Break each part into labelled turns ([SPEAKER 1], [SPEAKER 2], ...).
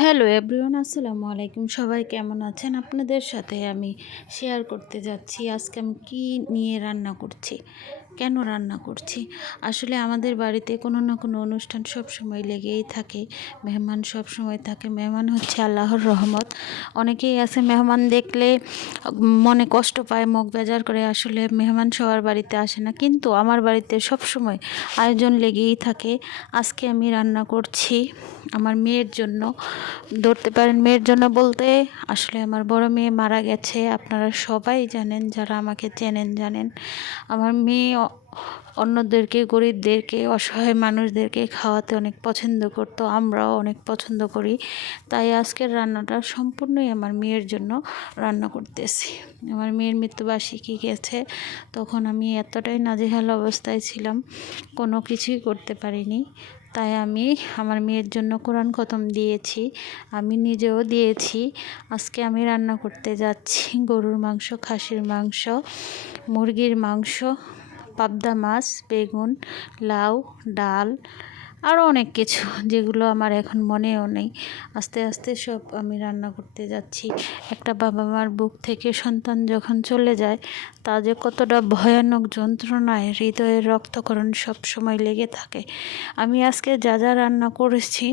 [SPEAKER 1] Hello everyone, আসসালামু আলাইকুম। সবাই কেমন আছেন? আপনাদের সাথে আমি শেয়ার করতে যাচ্ছি। আজকে আমি কী নিয়ে রান্না করছি? কেন রান্না করছি? আসলে আমাদের বাড়িতে কোনো না কোনো অনুষ্ঠান সব সময় লেগেই থাকে, মেহমান সব সময় থাকে। মেহমান হচ্ছে আল্লাহর রহমত। অনেকেই আছে মেহমান দেখলে মনে কষ্ট পায়, মুখ বেজার করে। আসলে মেহমান সবার বাড়িতে আসে না, কিন্তু আমার বাড়িতে সব সময় আয়োজন লেগেই থাকে। আজকে আমি রান্না করছি আমার মেয়ের জন্য ধরতে পারেন মেয়ের জন্য বলতে। আসলে আমার বড় মেয়ে মারা গেছে। আপনারা সবাই জানেন, যারা আমাকে চেনেন জানেন। আমার মেয়ে অন্যদেরকে, গরিবদেরকে, অসহায় মানুষদেরকে খাওয়াতে অনেক পছন্দ করতো। আমরাও অনেক পছন্দ করি। তাই আজকের রান্নাটা সম্পূর্ণই আমার মেয়ের জন্য রান্না করতেছি। আমার মেয়ের মৃত্যুবার্ষিকী গেছে, তখন আমি এতটাই নাজেহাল অবস্থায় ছিলাম, কোনো কিছুই করতে পারিনি। তাই আমি আমার মেয়ের জন্য কোরআন খতম দিয়েছি। আমি নিজেও দিয়েছি। আজকে আমি রান্না করতে যাচ্ছি। গরুর মাংস, খাসির মাংস, মুরগির মাংস, পাবদা মাছ, বেগুন, লাউ, ডাল আরও অনেক কিছু যেগুলো আমার এখন মনেও নেই। আস্তে আস্তে সব আমি রান্না করতে যাচ্ছি। একটা বাবা মার বুক থেকে সন্তান যখন চলে যায়, তা যে কতটা ভয়ানক যন্ত্রণায় হৃদয়ের রক্তকরণ সব সময় লেগে থাকে। আমি আজকে যা যা রান্না করেছি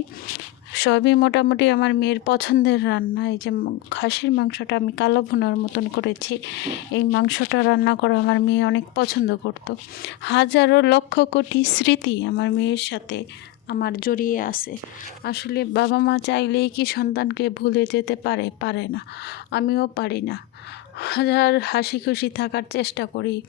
[SPEAKER 1] সবই মোটামুটি আমার মেয়ের পছন্দের রান্না। এই যে খাসির মাংসটা আমি কালো ভুনার মতন করেছি, এই মাংসটা রান্না করা আমার মেয়ে অনেক পছন্দ করত। হাজারো লক্ষ কোটি স্মৃতি আমার মেয়ের সাথে আমার জড়িয়ে আছে। আসলে বাবা মা চাইলেই কি সন্তানকে ভুলে যেতে পারে? পারে না। আমিও পারি না। হাজার হাসি খুশি থাকার চেষ্টা করি,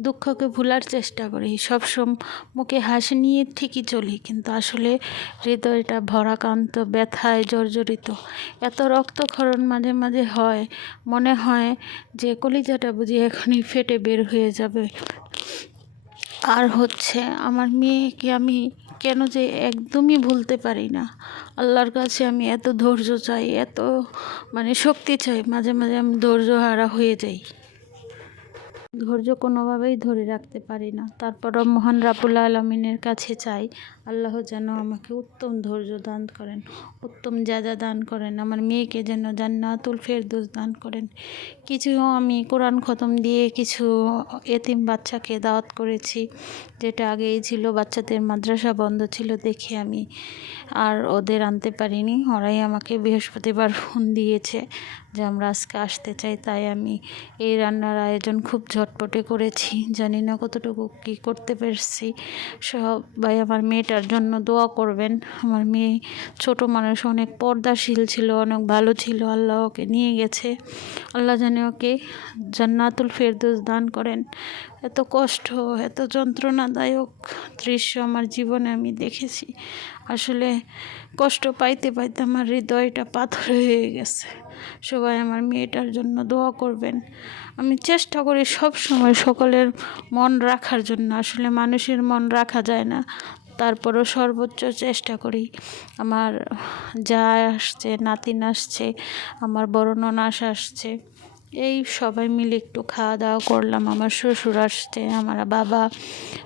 [SPEAKER 1] দুঃখকে ভুলার চেষ্টা করি সবসময় মুখে হাসি নিয়ে ঠিকই চলি, কিন্তু আসলে হৃদয়টা ভরাকান্ত ব্যথায় জর্জরিত। এত রক্তক্ষরণ মাঝে মাঝে হয়, মনে হয় যে কলিজাটা বুঝি এখনই ফেটে বের হয়ে যাবে। আর হচ্ছে আমার মেয়েকে আমি কেন যে একদমই ভুলতে পারি না। আল্লাহর কাছে আমি এত ধৈর্য চাই, এত মানে শক্তি চাই, মাঝে মাঝে আমি ধৈর্য হারা হয়ে যাই। ধৈর্য কোনোভাবেই ধরে রাখতে পারি না। তারপরও মহান রাবুল আলমিনের কাছে চাই, আল্লাহ যেন আমাকে উত্তম ধৈর্য দান করেন, উত্তম যা দান করেন, আমার মেয়েকে যেন জান্নাতুল ফেরদোস দান করেন। কিছু আমি কোরআন খতম দিয়ে কিছু এতিম বাচ্চাকে দাওয়াত করেছি, যেটা আগেই ছিল বাচ্চাদের মাদ্রাসা বন্ধ ছিল দেখে আমি আর ওদের আনতে পারিনি। ওরাই আমাকে বৃহস্পতিবার ফোন দিয়েছে। যে আমরা আজকে আসতে চাই, তাই আমি এই রান্নার আয়োজন খুব ঝটপটে করেছি। জানি না কতটুকু কী করতে পেরেছি। সবাই আমার মেয়েটার জন্য দোয়া করবেন। আমার মেয়ে ছোট মানুষ, অনেক পর্দাশীল ছিল, অনেক ভালো ছিল। আল্লাহ ওকে নিয়ে গেছে। আল্লাহ জানে ওকে জান্নাতুল ফেরদোস দান করেন। এত কষ্ট, এত যন্ত্রণাদায়ক দৃশ্য আমার জীবনে আমি দেখেছি। আসলে কষ্ট পাইতে পাইতে আমার হৃদয়টা পাথর হয়ে গেছে। সবাই আমার মেয়েটার জন্য দোয়া করবেন। আমি চেষ্টা করি সব সময় সকলের মন রাখার জন্য। আসলে মানুষের মন রাখা যায় না। তারপরও সর্বোচ্চ চেষ্টা করি। আমার যা আসছে নাতিন আসছে, আমার বড় ননাস আসছে। এই সবাই মিলে একটু খাওয়া দাওয়া করলাম। আমার শ্বশুর আসছে, আমার বাবা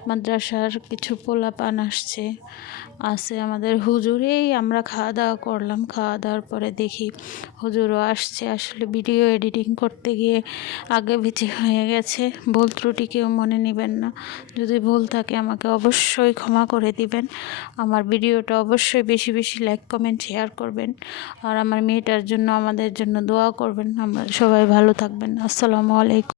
[SPEAKER 1] মাদ্রাসার কিছু পোলাপান আসছে। আছে আমাদের হুজুরেই আমরা খাওয়া দাওয়া করলাম। খাওয়া দাওয়ার পরে দেখি হুজুরও আসছে। আসলে ভিডিও এডিটিং করতে গিয়ে আগে পিছিয়ে হয়ে গেছে। ভুল ত্রুটি কেউ মনে নেবেন না। যদি ভুল থাকে আমাকে অবশ্যই ক্ষমা করে দিবেন। আমার ভিডিওটা অবশ্যই বেশি বেশি লাইক, কমেন্ট, শেয়ার করবেন। আর আমার মেয়েটার জন্য, আমাদের জন্য দোয়া করবেন। আমরা সবাই ভালো থাকবেন। আসসালামু আলাইকুম।